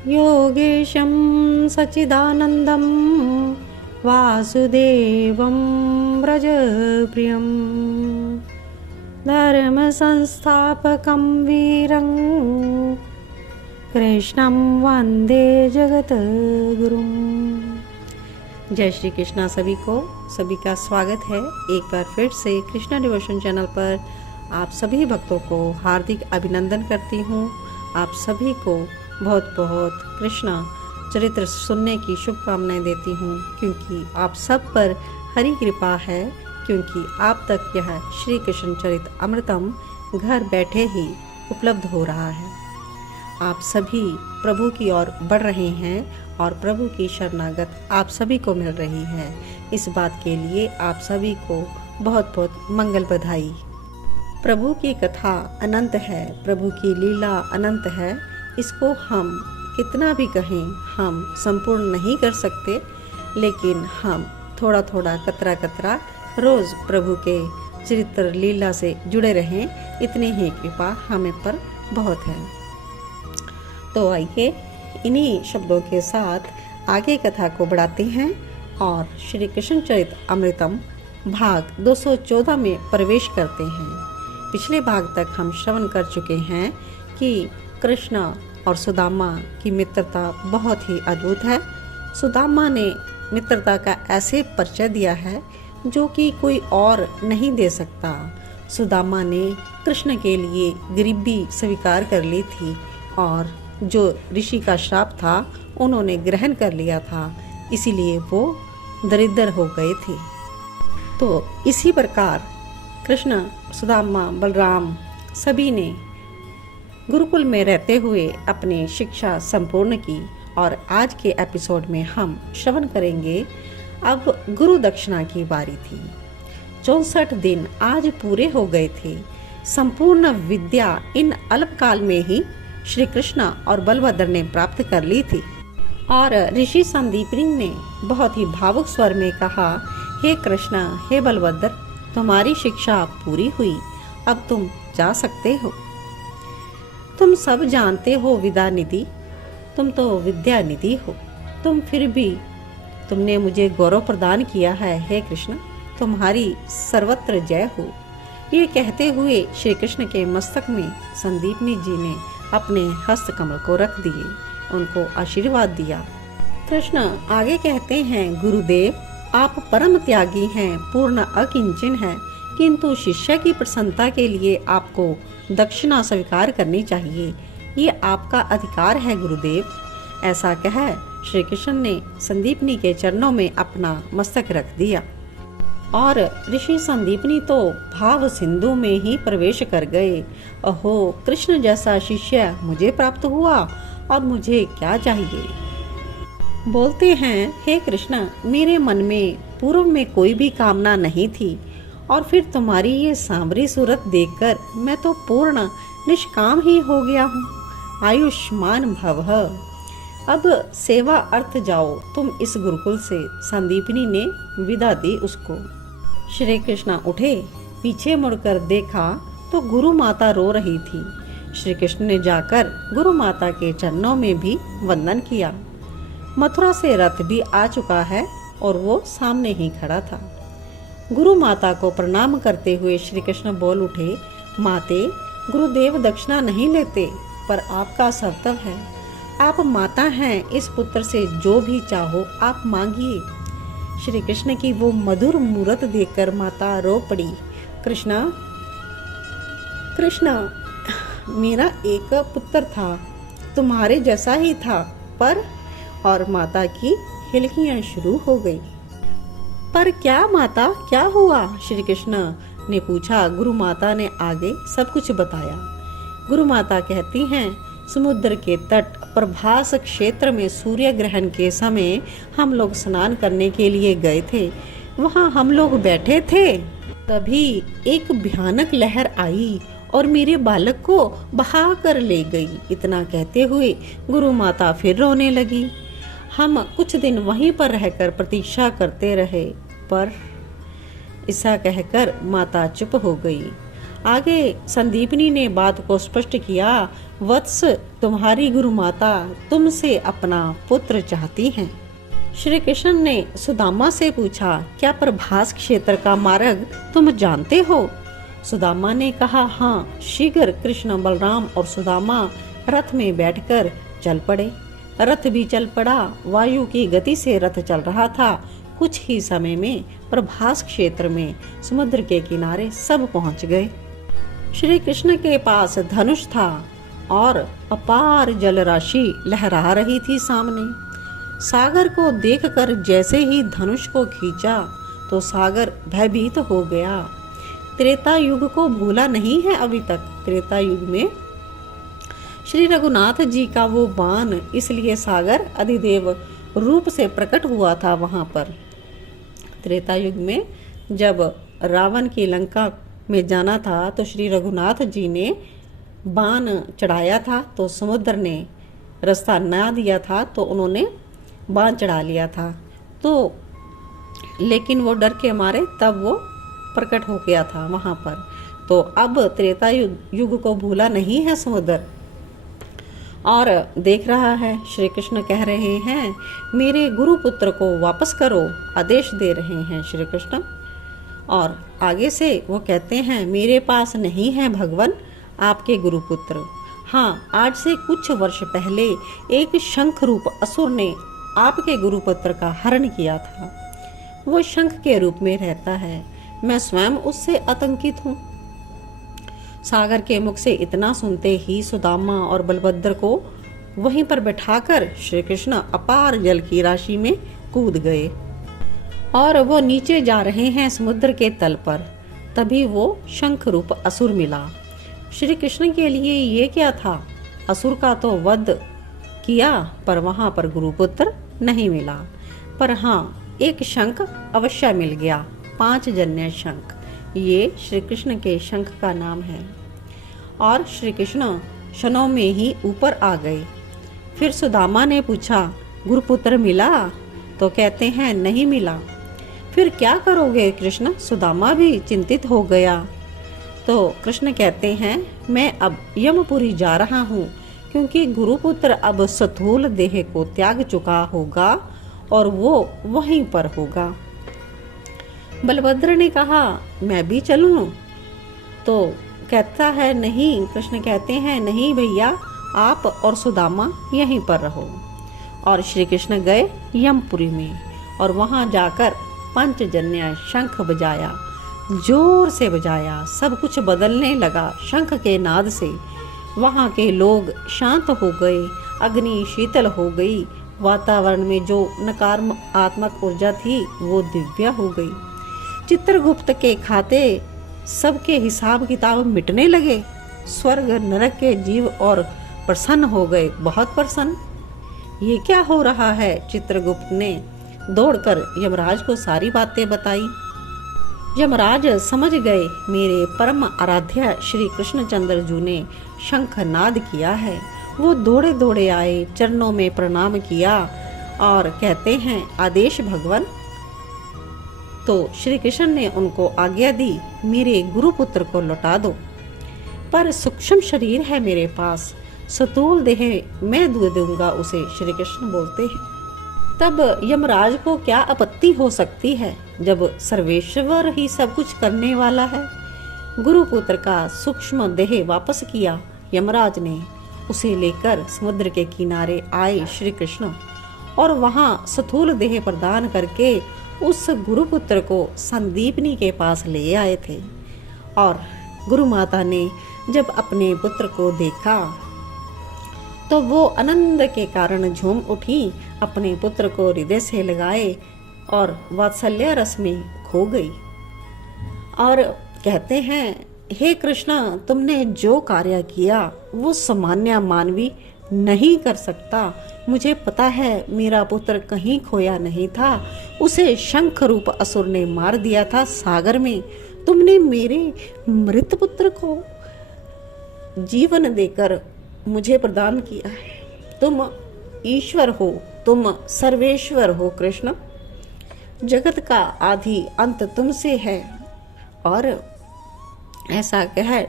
योगेशं सच्चिदानन्दं वासुदेवं व्रजप्रियं धर्मसंस्थापकं वीरं कृष्णं वंदे जगद्गुरुं। जय श्री कृष्णा। सभी का स्वागत है एक बार फिर से कृष्णा डिवोशन चैनल पर। आप सभी भक्तों को हार्दिक अभिनंदन करती हूँ। आप सभी को बहुत बहुत कृष्णा चरित्र सुनने की शुभकामनाएं देती हूँ, क्योंकि आप सब पर हरि कृपा है, क्योंकि आप तक यह श्री कृष्ण चरित्र अमृतम घर बैठे ही उपलब्ध हो रहा है। आप सभी प्रभु की ओर बढ़ रहे हैं और प्रभु की शरणागत आप सभी को मिल रही है। इस बात के लिए आप सभी को बहुत बहुत मंगल बधाई। प्रभु की कथा अनंत है, प्रभु की लीला अनंत है। इसको हम कितना भी कहें हम संपूर्ण नहीं कर सकते, लेकिन हम थोड़ा थोड़ा कतरा कतरा रोज़ प्रभु के चरित्र लीला से जुड़े रहें, इतनी ही कृपा हमें पर बहुत है। तो आइए इन्हीं शब्दों के साथ आगे कथा को बढ़ाते हैं और श्री कृष्ण चरित्र अमृतम भाग 214 में प्रवेश करते हैं। पिछले भाग तक हम श्रवण कर चुके हैं कि कृष्ण और सुदामा की मित्रता बहुत ही अद्भुत है। सुदामा ने मित्रता का ऐसे परिचय दिया है जो कि कोई और नहीं दे सकता। सुदामा ने कृष्ण के लिए गरीबी स्वीकार कर ली थी और जो ऋषि का श्राप था उन्होंने ग्रहण कर लिया था, इसीलिए वो दरिद्र हो गए थे। तो इसी प्रकार कृष्ण, सुदामा, बलराम सभी ने गुरुकुल में रहते हुए अपनी शिक्षा संपूर्ण की और आज के एपिसोड में हम श्रवण करेंगे। अब गुरु दक्षिणा की बारी थी। 64 दिन आज पूरे हो गए थे। संपूर्ण विद्या इन अल्पकाल में ही श्री कृष्ण और बलभद्र ने प्राप्त कर ली थी। और ऋषि संदीपनी ने बहुत ही भावुक स्वर में कहा, हे कृष्ण, हे बलभद्र, तुम्हारी शिक्षा पूरी हुई, अब तुम जा सकते हो। तुम सब जानते हो विद्या निधि, तुम तो विद्या निधि हो, तुमने मुझे गौरव प्रदान किया है। हे कृष्ण, तुम्हारी सर्वत्र जय हो। ये कहते हुए श्री कृष्ण के मस्तक में संदीपनी जी ने अपने हस्त कमल को रख दिए, उनको आशीर्वाद दिया। कृष्ण आगे कहते हैं, गुरुदेव, आप परम त्यागी हैं, पूर्ण अकिंचन हैं, किंतु शिष्य की प्रसन्नता के लिए आपको दक्षिणा स्वीकार करनी चाहिए। ये आपका अधिकार है गुरुदेव। ऐसा कह श्री कृष्ण ने संदीपनी के चरणों में अपना मस्तक रख दिया और ऋषि संदीपनी तो भाव सिंधु में ही प्रवेश कर गए। अहो, कृष्ण जैसा शिष्य मुझे प्राप्त हुआ, अब मुझे क्या चाहिए। बोलते हैं, हे कृष्ण, मेरे मन में पूर्व में कोई भी कामना नहीं थी और फिर तुम्हारी ये सांवरी सूरत देखकर मैं तो पूर्ण निष्काम ही हो गया हूँ। आयुष्मान भवः। अब सेवा अर्थ जाओ तुम इस गुरुकुल से। संदीपनी ने विदा दी उसको। श्री कृष्ण उठे, पीछे मुड़कर देखा तो गुरु माता रो रही थी। श्री कृष्ण ने जाकर गुरु माता के चरणों में भी वंदन किया। मथुरा से रथ भी आ चुका है और वो सामने ही खड़ा था। गुरु माता को प्रणाम करते हुए श्री कृष्ण बोल उठे, माते, गुरुदेव दक्षिणा नहीं लेते, पर आपका कर्तव्य है। आप माता हैं, इस पुत्र से जो भी चाहो आप मांगिए। श्री कृष्ण की वो मधुर मूरत देखकर माता रो पड़ी। कृष्णा, मेरा एक पुत्र था, तुम्हारे जैसा ही था, पर। और माता की हिलकियां शुरू हो गई। पर क्या माता, क्या हुआ? श्री कृष्ण ने पूछा। गुरु माता ने आगे सब कुछ बताया। गुरु माता कहती हैं, समुद्र के तट प्रभास क्षेत्र में सूर्य ग्रहण के समय हम लोग स्नान करने के लिए गए थे। वहाँ हम लोग बैठे थे, तभी एक भयानक लहर आई और मेरे बालक को बहा कर ले गई। इतना कहते हुए गुरु माता फिर रोने लगी। हम कुछ दिन वहीं पर रहकर प्रतीक्षा करते रहे, पर ऐसा कहकर माता चुप हो गई। आगे संदीपनी ने बात को स्पष्ट किया। वत्स, तुम्हारी गुरु माता तुमसे अपना पुत्र चाहती हैं। श्री कृष्ण ने सुदामा से पूछा, क्या प्रभास क्षेत्र का मार्ग तुम जानते हो? सुदामा ने कहा, हाँ। शीघ्र कृष्ण, बलराम और सुदामा रथ में बैठकर चल पड़े। रथ भी चल पड़ा। वायु की गति से रथ चल रहा था। कुछ ही समय में प्रभास क्षेत्र में समुद्र के किनारे सब पहुंच गए। श्री कृष्ण के पास धनुष था और अपार जलराशि लहरा रही थी सामने। सागर को देखकर जैसे ही धनुष को खींचा तो सागर भयभीत हो गया। त्रेता युग को भूला नहीं है अभी तक। त्रेता युग में श्री रघुनाथ जी का वो बाण, इसलिए सागर अधिदेव रूप से प्रकट हुआ था वहां पर। त्रेता युग में जब रावण की लंका में जाना था तो श्री रघुनाथ जी ने बाण चढ़ाया था, तो समुद्र ने रास्ता ना दिया था तो उन्होंने बाण चढ़ा लिया था। तो लेकिन वो डर के मारे तब वो प्रकट हो गया था वहां पर। तो अब त्रेता युग को भूला नहीं है समुद्र और देख रहा है। श्री कृष्ण कह रहे हैं, मेरे गुरु पुत्र को वापस करो, आदेश दे रहे हैं श्री कृष्ण। और आगे से वो कहते हैं, मेरे पास नहीं है भगवान आपके गुरुपुत्र। हाँ, आज से कुछ वर्ष पहले एक शंख रूप असुर ने आपके गुरुपुत्र का हरण किया था। वो शंख के रूप में रहता है। मैं स्वयं उससे आतंकित हूँ। सागर के मुख से इतना सुनते ही सुदामा और बलभद्र को वहीं पर बैठाकर श्री कृष्ण अपार जल की राशि में कूद गए और वो नीचे जा रहे हैं समुद्र के तल पर। तभी वो शंख रूप असुर मिला। श्री कृष्ण के लिए ये क्या था? असुर का तो वध किया पर वहां पर गुरुपुत्र नहीं मिला। पर हाँ, एक शंख अवश्य मिल गया, 5 जन्य शंख। ये श्री कृष्ण के शंख का नाम है। और श्री कृष्ण क्षणों में ही ऊपर आ गए। फिर सुदामा ने पूछा, गुरुपुत्र मिला? तो कहते हैं, नहीं मिला। फिर क्या करोगे कृष्ण? सुदामा भी चिंतित हो गया। तो कृष्ण कहते हैं, मैं अब यमपुरी जा रहा हूँ, क्योंकि गुरुपुत्र अब स्थूल देह को त्याग चुका होगा और वो वहीं पर होगा। बलभद्र ने कहा, मैं भी चलूं? तो कहता है, नहीं। कृष्ण कहते हैं, नहीं भैया, आप और सुदामा यहीं पर रहो। और श्री कृष्ण गए यमपुरी में और वहां जाकर पंचजन्य शंख बजाया, जोर से बजाया। सब कुछ बदलने लगा शंख के नाद से। वहां के लोग शांत हो गए, अग्नि शीतल हो गई, वातावरण में जो नकारात्मक ऊर्जा थी वो दिव्य हो गई। चित्रगुप्त के खाते सबके हिसाब किताब मिटने लगे। स्वर्ग नरक के जीव और प्रसन्न हो गए, बहुत प्रसन्न। ये क्या हो रहा है? चित्रगुप्त ने दौड़कर यमराज को सारी बातें बताई। यमराज समझ गए, मेरे परम आराध्य श्री कृष्णचंद्र जी ने शंखनाद किया है। वो दौड़े दौड़े आए, चरणों में प्रणाम किया और कहते हैं, आदेश भगवान। तो श्री कृष्ण ने उनको आज्ञा दी, मेरे गुरुपुत्र को लौटा दो। पर सूक्ष्म शरीर है मेरे पास, स्थूल देह मैं दे दूंगा उसे, श्री कृष्ण बोलते हैं। तब यमराज को क्या आपत्ति हो सकती है जब सर्वेश्वर ही सब कुछ करने वाला है। गुरुपुत्र का सूक्ष्म देह वापस किया यमराज ने। उसे लेकर समुद्र के किनारे आए श्री कृष्ण और वहां स्थूल देह प्रदान करके उस गुरुपुत्र को संदीपनी के पास ले आए थे। और गुरु माता ने जब अपने पुत्र को देखा तो वो आनंद के कारण झूम उठी, अपने पुत्र को हृदय से लगाए और वात्सल्य रस में खो गई। और कहते हैं, हे कृष्ण, तुमने जो कार्य किया वो सामान्य मानवी नहीं कर सकता। मुझे पता है मेरा पुत्र कहीं खोया नहीं था, उसे शंख रूप असुर ने मार दिया था सागर में। तुमने मेरे मृत पुत्र को जीवन देकर मुझे प्रदान किया है। तुम ईश्वर हो, तुम सर्वेश्वर हो कृष्ण। जगत का आदि अंत तुमसे है और ऐसा कह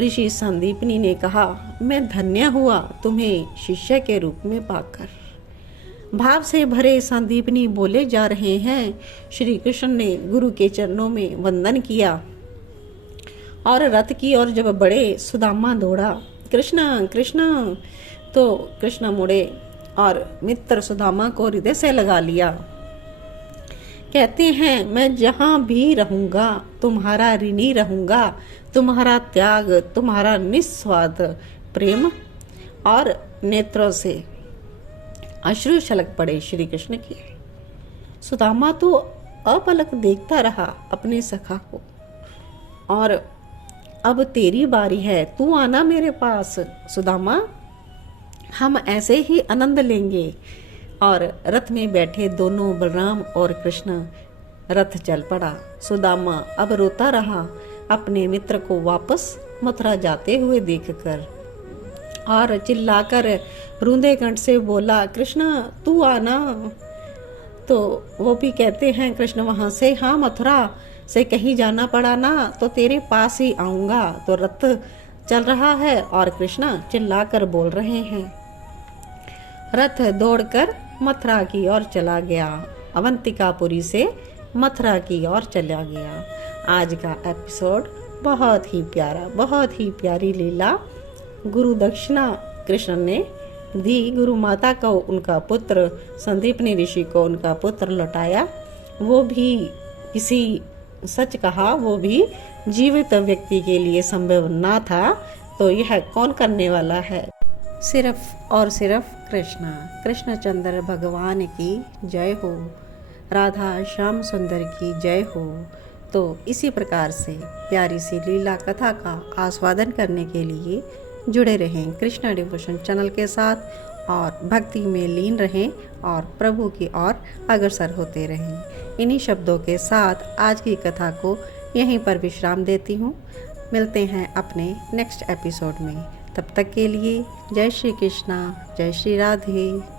ऋषि संदीपनी ने कहा, मैं धन्य हुआ तुम्हें शिष्य के रूप में पाकर। भाव से भरे संदीपनी बोले जा रहे हैं। श्री कृष्ण ने गुरु के चरणों में वंदन किया और रथ की ओर जब बढ़े, सुदामा दौड़ा, कृष्ण कृष्ण। तो कृष्ण मुड़े और मित्र सुदामा को हृदय से लगा लिया। कहते हैं, मैं जहाँ भी रहूँगा तुम्हारा ऋणी रहूँगा। तुम्हारा त्याग, तुम्हारा निस्वार्थ प्रेम। और नेत्रों से अश्रु छलक पड़े श्री कृष्ण के। सुदामा तो अपलक देखता रहा अपने सखा को। और अब तेरी बारी है, तू आना मेरे पास सुदामा, हम ऐसे ही आनंद लेंगे। और रथ में बैठे दोनों बलराम और कृष्ण, रथ चल पड़ा। सुदामा अब रोता रहा अपने मित्र को वापस मथुरा जाते हुए देखकर, और चिल्लाकर रूंधे कंठ से बोला, कृष्ण तू आना। तो वो भी कहते हैं, कृष्ण वहाँ से, हाँ मथुरा से कहीं जाना पड़ा ना तो तेरे पास ही आऊँगा। तो रथ चल रहा है और कृष्ण चिल्लाकर बोल रहे हैं। रथ दौड़कर मथुरा की ओर चला गया। अवंतिकापुरी से मथुरा की ओर चला गया। आज का एपिसोड बहुत ही प्यारा, बहुत ही प्यारी लीला गुरु दक्षिणा कृष्ण ने दी। गुरु माता को उनका पुत्र, संदीपनी ऋषि को उनका पुत्र लौटाया। वो भी किसी, सच कहा, वो भी जीवित व्यक्ति के लिए संभव ना था, तो यह कौन करने वाला है? सिर्फ और सिर्फ कृष्ण। कृष्णचंद्र भगवान की जय हो, राधा श्याम सुंदर की जय हो। तो इसी प्रकार से प्यारी सी लीला कथा का आस्वादन करने के लिए जुड़े रहें कृष्णा डिवोशन चैनल के साथ और भक्ति में लीन रहें और प्रभु की ओर अग्रसर होते रहें। इन्हीं शब्दों के साथ आज की कथा को यहीं पर विश्राम देती हूँ। मिलते हैं अपने नेक्स्ट एपिसोड में। तब तक के लिए जय श्री कृष्णा, जय श्री राधे।